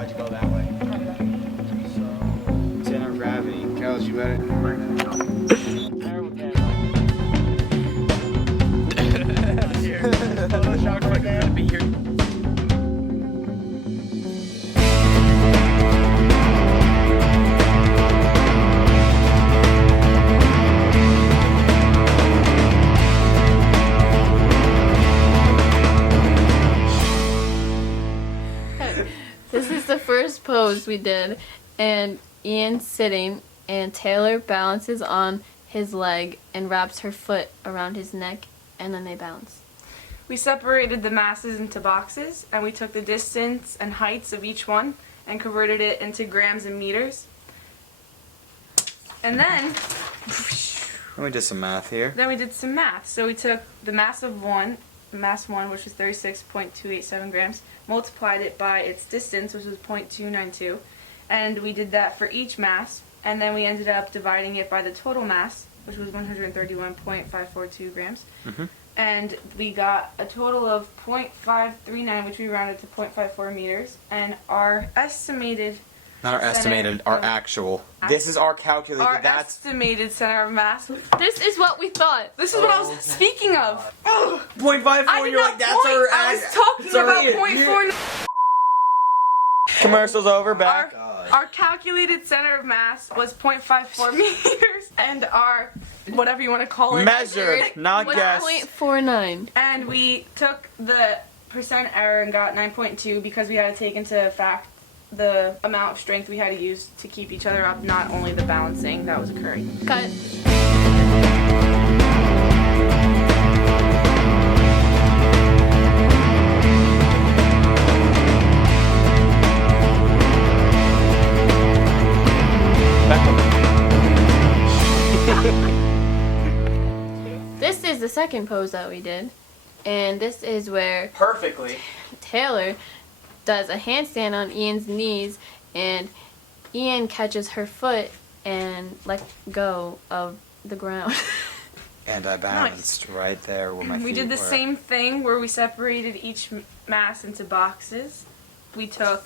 why'd you go that way? So, center of gravity. Kels, you better. Terrible camera. Photoshop right there. Be here. This is the first pose we did, and Ian's sitting, and Taylor balances on his leg and wraps her foot around his neck, and then they balance. We separated the masses into boxes, and we took the distance and heights of each one and converted it into grams and meters. And then we did some math here. we did some math. So we took the mass of mass 1, which was 36.287 grams, multiplied it by its distance, which was 0.292, and we did that for each mass, and then we ended up dividing it by the total mass, which was 131.542 grams, and we got a total of 0.539, which we rounded to 0.54 meters, and our estimated Not our estimated, our actual. This is our calculated. Our That's estimated center of mass. This is what we thought. This is what I was speaking of. Ugh. 0.54. I did You're not like, that's point. our. I was talking about 0.4. Commercials over. Back. Our calculated center of mass was 0.54 meters, and our whatever you want to call it Measured, not Was guessed. 0.49. And we took the percent error and got 9.2 because we had to take into fact the amount of strength we had to use to keep each other up, not only the balancing that was occurring. Cut. This is the second pose that we did, and this is where Perfectly. Taylor does a handstand on Ian's knees, and Ian catches her foot and let go of the ground. And I balanced right there where my feet We did the were. same thing where we separated each mass into boxes. We took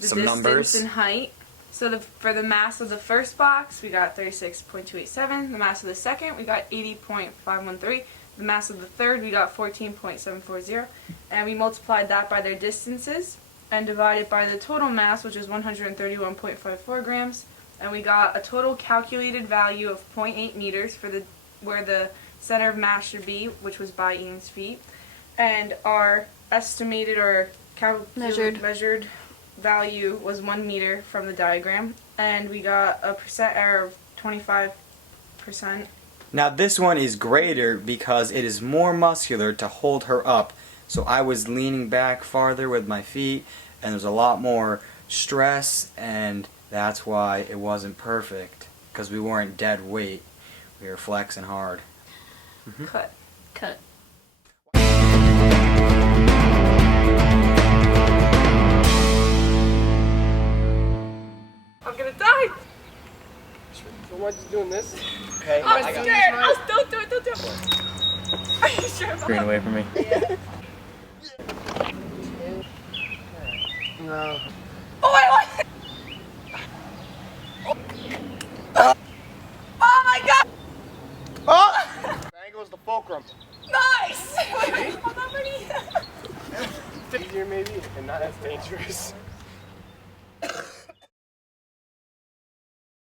the Some distance numbers. and height. So for the mass of the first box, we got 36.287. The mass of the second, we got 80.513. The mass of the third, we got 14.740. And we multiplied that by their distances and divided by the total mass, which is 131.54 grams. And we got a total calculated value of 0.8 meters for where the center of mass should be, which was by Ian's feet. And our estimated or measured value was 1 meter from the diagram. And we got a percent error of 25%. Now this one is greater because it is more muscular to hold her up. So I was leaning back farther with my feet, and there's a lot more stress, and that's why it wasn't perfect, because we weren't dead weight. We were flexing hard. Cut. Cut. I'm gonna die! So why just doing this? Okay. I'm scared! Don't do it, don't do it! Are you sure about Green it? away from me. No. Oh my god! Oh my god! Oh! The angle is the fulcrum. Nice! Wait, I'm not ready. Easier maybe, and not as dangerous.